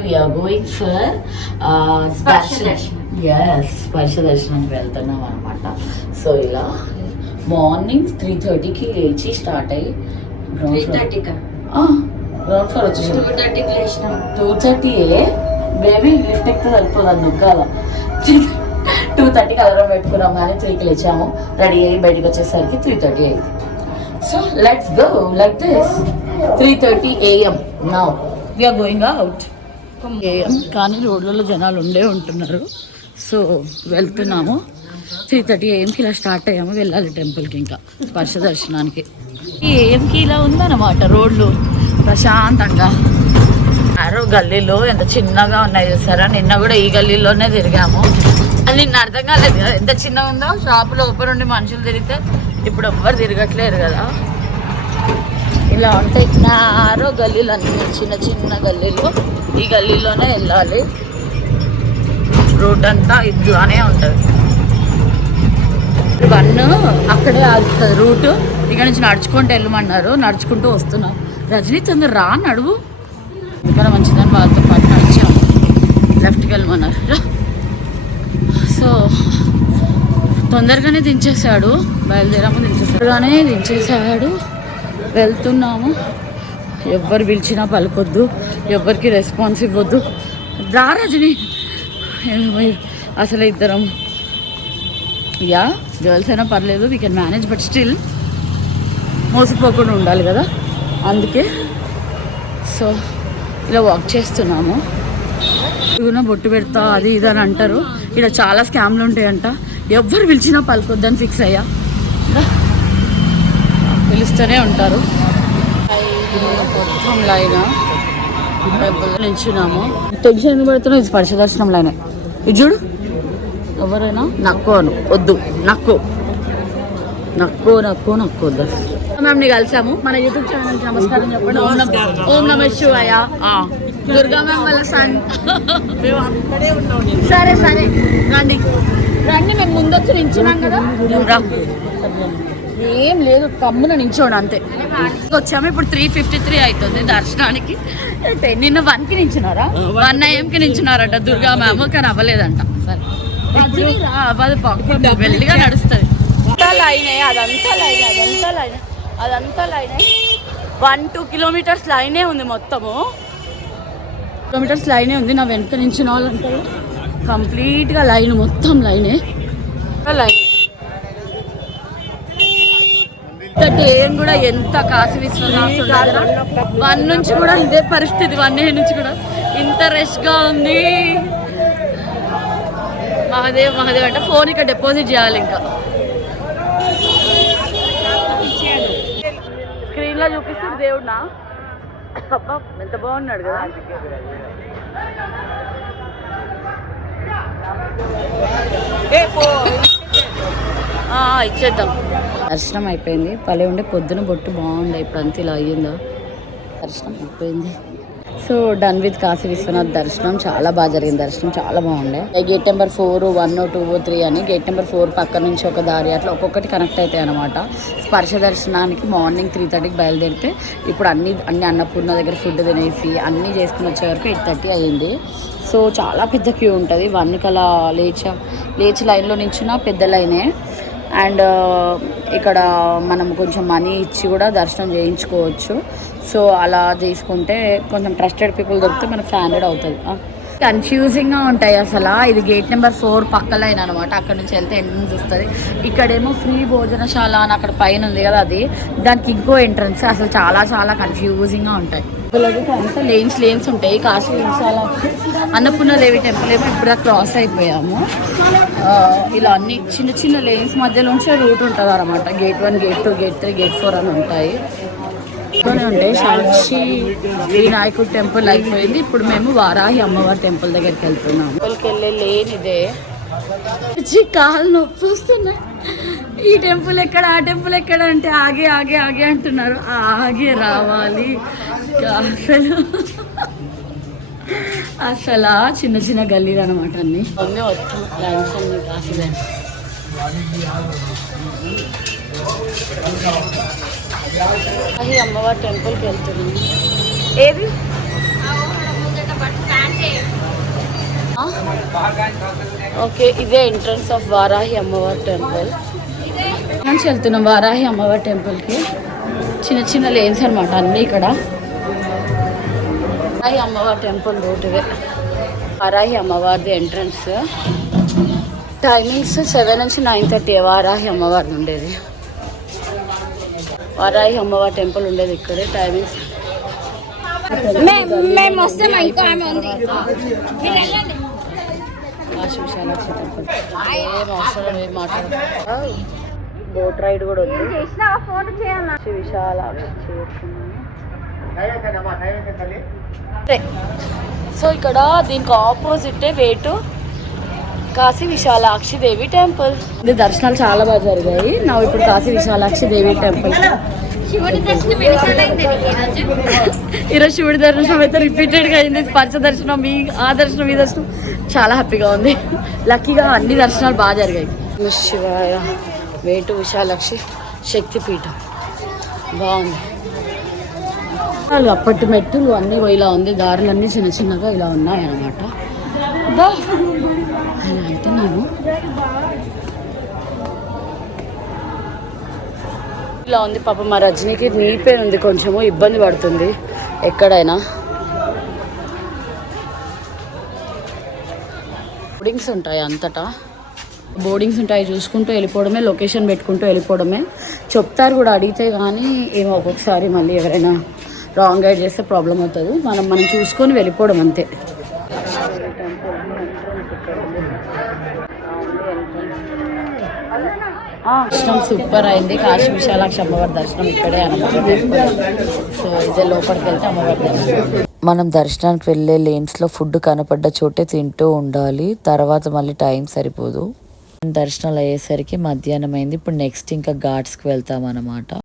We are going for స్పర్శ దర్శనానికి వెళ్తున్నాం అనమాట. సో ఇలా మార్నింగ్ 3:30కి లేచి స్టార్ట్ అయ్యి గ్రౌండ్ ఫ్లోర్ వచ్చేసి 2:30 బేబీ లిఫ్ట్ ఎక్కితే సరిపోదు నొక్కాల. 2:30కి అలారం పెట్టుకున్నాం కానీ 3కి లేచాము. రెడీ అయ్యి బయటకు వచ్చేసరికి 3:30 అయింది. So let's go like this. 3:30 AM now we're going out. కానీ రోడ్లలో జనాలు ఉంటున్నారు. సో వెళ్తున్నాము. 3:30 AMకి ఇలా స్టార్ట్ అయ్యాము. వెళ్ళాలి టెంపుల్కి, ఇంకా స్పర్శ దర్శనానికి. ఈ AMకి ఇలా ఉందన్నమాట రోడ్లు ప్రశాంతంగా. ఆరో గల్లీలో ఎంత చిన్నగా ఉన్నాయి చూసారా. నిన్న కూడా ఈ గల్లీలోనే తిరిగాము. అది నిన్న అర్థం కాలేదు కదా ఎంత చిన్నగా ఉందో. షాపులో ఓపెన్ ఉండి మనుషులు తిరిగితే ఇప్పుడు ఎవ్వరు తిరగట్లేరు కదా. ఇలా ఉంటాయి ఆరో గల్లీలు, అన్నీ చిన్న చిన్న గల్లీలు. ఈ గల్లీలోనే వెళ్ళాలి. రోడ్ అంతా ఇట్లానే ఉంటుంది. 1 అక్కడే ఆగుతుంది రూట్. ఇక్కడ నుంచి నడుచుకుంటూ వెళ్ళమన్నారు. నడుచుకుంటూ వస్తున్నాం. రజనీ తొందర రా నడువు. ఎందుకన్నా మంచిదని వాళ్ళతో పాటు నడిచాము. లెఫ్ట్కి వెళ్ళమన్నారు. సో తొందరగానే దించేశాడు. బయలుదేరాము దించేశాడు. వెళ్తున్నాము. ఎవ్వరు పిలిచినా పలకొద్దు, ఎవ్వరికి రెస్పాన్స్ ఇవ్వద్దు. రా రజని. అసలు ఇద్దరం గర్ల్స్ అయినా పర్లేదు, we can manage. But still మోసపోకుండా ఉండాలి కదా, అందుకే. సో ఇలా వాక్ చేస్తున్నాము. ఇదిగో బొట్టు పెడతా అది ఇది అని అంటారు. ఇక్కడ చాలా స్కామ్లు ఉంటాయంట. ఎవ్వరు పిలిచినా పలకొద్దని ఫిక్స్ అయ్యా. పిలుస్తూనే ఉంటారు. మొత్తం లైన్ నిల్చున్నాము. టెన్షన్ ఎందుకు పెడుతున్నావు? ఇది స్పర్శ దర్శనం లైన్. ఇది చూడు. ఎవరైనా నక్కోను వద్దు. నక్కు వద్దు. మ్యామ్ని కలిసాము. మన యూట్యూబ్ ఛానల్కి నమస్కారం చెప్పండి. ఓం నమ శివాయ. దుర్గా మ్యామ్ వాళ్ళ సన్. సరే రండి. మేము ముందొచ్చి నించున్నాం కదా. ఏం లేదు, కమ్మున నించోడు అంతే. వచ్చాము. ఇప్పుడు 3:53 అవుతుంది దర్శనానికి. నిన్న 1కి నించున్నారా? 1 AMకి నించున్నారట దుర్గా మ్యామ్, కానీ అవ్వలేదంట. సరే వెళ్ళిగా నడుస్తుంది. అదంతా లైనే 1-2 కిలోమీటర్స్ లైనే ఉంది. మొత్తము కిలోమీటర్స్ లైనే ఉంది. నా వెనక నించిన వాళ్ళంటారు కంప్లీట్గా లైన్, మొత్తం లైన్. ఏం కూడా ఎంత కాశీ విశ్వనాథుడు 1 నుంచి కూడా ఇదే పరిస్థితి. 1 AM నుంచి కూడా ఇంత రష్గా ఉంది. మహాదేవ్ అంటే ఫోన్ ఇక్కడ డిపాజిట్ చేయాలి. ఇంకా స్క్రీన్ లో చూపిస్తుంది దేవుడినా. అబ్బా ఎంత బాగున్నాడు కదా. ఇచ్చేద్దాం. దర్శనం అయిపోయింది. భలే ఉండే. పొద్దున బొట్టు బాగుండే. ఇప్పుడు అంతా ఇలా అయ్యిందా. దర్శనం అయిపోయింది. So done with Kashi Vishwanath దర్శనం. చాలా బాగా జరిగింది. దర్శనం చాలా బాగుండే. గేట్ నెంబర్ 4, 1, 2, 3 అని గేట్ నెంబర్ 4 పక్క నుంచి ఒక దారి అట్లా ఒక్కొక్కటి కనెక్ట్ అవుతాయి అనమాట. స్పర్శ దర్శనానికి మార్నింగ్ 3:30కి బయలుదేరితే ఇప్పుడు అన్ని అన్నపూర్ణ దగ్గర ఫుడ్ తినేసి అన్నీ చేసుకుని వచ్చే వరకు 8:30 అయ్యింది. సో చాలా పెద్ద క్యూ ఉంటుంది. 1కి అలా లేచి లైన్లో నించున్న పెద్ద లైనే. అండ్ ఇక్కడ మనం కొంచెం మనీ ఇచ్చి కూడా దర్శనం చేయించుకోవచ్చు. సో అలా తీసుకుంటే కొంచెం ట్రస్టెడ్ పీపుల్ దొరికితే మనకు 500 అవుతుంది. కన్ఫ్యూజింగ్గా ఉంటాయి అసలు. ఇది గేట్ నెంబర్ 4 పక్క లైన్ అనమాట. అక్కడ నుంచి వెళ్తే ఎంట్రన్స్ వస్తుంది. ఇక్కడేమో ఫ్రీ భోజనశాల అని అక్కడ పైన ఉంది కదా, అది దానికి ఇంకో ఎంట్రన్స్. అసలు చాలా కన్ఫ్యూజింగ్గా ఉంటాయి. అంతా లేన్స్ ఉంటాయి. కాశీ విశాలాక్షి అన్నపూర్ణదేవి టెంపుల్ ఏమో ఇప్పుడు క్రాస్ అయిపోయాము. ఇలా అన్ని చిన్న లేన్స్ మధ్యలో నుంచే రూట్ ఉంటుంది అనమాట. గేట్ 1, గేట్ 2, గేట్ 3, గేట్ 4 అని ఉంటాయి. ఉంటాయి. సాక్షి వినాయకుడు టెంపుల్ అయిపోయింది. ఇప్పుడు మేము వారాహి అమ్మవారి టెంపుల్ దగ్గరికి వెళ్తున్నాము. టెంపుల్కి వెళ్ళే లేన్ ఇదే. కాళ్ళు నొప్పి వస్తున్నాయి. ఈ టెంపుల్ ఎక్కడ, ఆ టెంపుల్ ఎక్కడ అంటే ఆగే అంటున్నారు. ఆగే రావాలి. అసలు చిన్న గల్లీలు అనమాట. అన్ని అది అమ్మవారి టెంపుల్కి వెళ్తున్నాం. ఏది ఓకే, ఇదే ఎంట్రన్స్ ఆఫ్ వారాహి అమ్మవారి టెంపుల్ నుంచి వెళ్తున్నాం. వారాహి అమ్మవారి టెంపుల్కి చిన్న చిన్న లేన్స్ అనమాట అన్నీ ఇక్కడ. వారాహి అమ్మవారి టెంపుల్ రూట్ ఇదే. వారాహి అమ్మవారిది ఎంట్రన్స్. టైమింగ్స్ 7 నుంచి 9:30 వారాహి అమ్మవారిది ఉండేది. వారాహి అమ్మవారి టెంపుల్ ఉండేది ఇక్కడే. టైమింగ్స్ మేము వస్తాం. ఇంకో ఆమె ఉంది. విశాలాక్షి టెంపుల్ ఏం అవసరం ఏం మాట్లాడారు. బోట్ రైడ్ కూడా ఉంది. విశాలాక్షి సో ఇక్కడ దీనికి ఆపోజిట్ వేటు కాశీ విశాలాక్షి దేవి టెంపుల్. ఇది దర్శనాలు చాలా బాగా జరిగాయి. నా ఇప్పుడు కాశీ విశాలాక్షి దేవి టెంపుల్. ఈరోజు శివుడి దర్శనం అయితే రిపీటెడ్గా అయింది. స్పర్శ దర్శనం, ఆ దర్శనం, ఈ దర్శనం చాలా హ్యాపీగా ఉంది. లక్కీగా అన్ని దర్శనాలు బాగా జరిగాయి. శివాయ వేటు విశాలాక్షి శక్తిపీఠం బాగుంది. అప్పటి మెట్టులు అన్నీ ఇలా ఉంది. దారులన్నీ చిన్న చిన్నగా ఇలా ఉన్నాయి అన్నమాట. అలా అంటున్నాను. ఇలా ఉంది. పాప మా రజనీకి నీ పెయిన్ ఉంది, కొంచెము ఇబ్బంది పడుతుంది ఎక్కడైనా. బోర్డింగ్స్ ఉంటాయి అంతటా, బోర్డింగ్స్ ఉంటాయి. చూసుకుంటూ వెళ్ళిపోవడమే, లొకేషన్ పెట్టుకుంటూ వెళ్ళిపోవడమే. చెప్తారు కూడా అడిగితే, కానీ ఏమో ఒక్కొక్కసారి మళ్ళీ ఎవరైనా రాంగ్ గైడ్ చేస్తే ప్రాబ్లం అవుతుంది. మనం చూసుకొని వెళ్ళిపోవడం అంతే. దర్శనం సూపర్ అయింది. కాశీ విశాలాక్షి అమ్మవారి దర్శనం ఇక్కడే అన్నమాట. సో ఇదే లోపలికి వెళ్తే అమ్మవారి దర్శనం. మనం దర్శనానికి వెళ్ళే లేన్స్లో ఫుడ్ కనపడ్డ చోటే తింటూ ఉండాలి. తర్వాత మళ్ళీ టైం సరిపోదు. దర్శనాలు అయ్యేసరికి మధ్యాహ్నం అయింది. ఇప్పుడు నెక్స్ట్ ఇంకా ఘాట్స్కి వెళ్తాం అన్నమాట.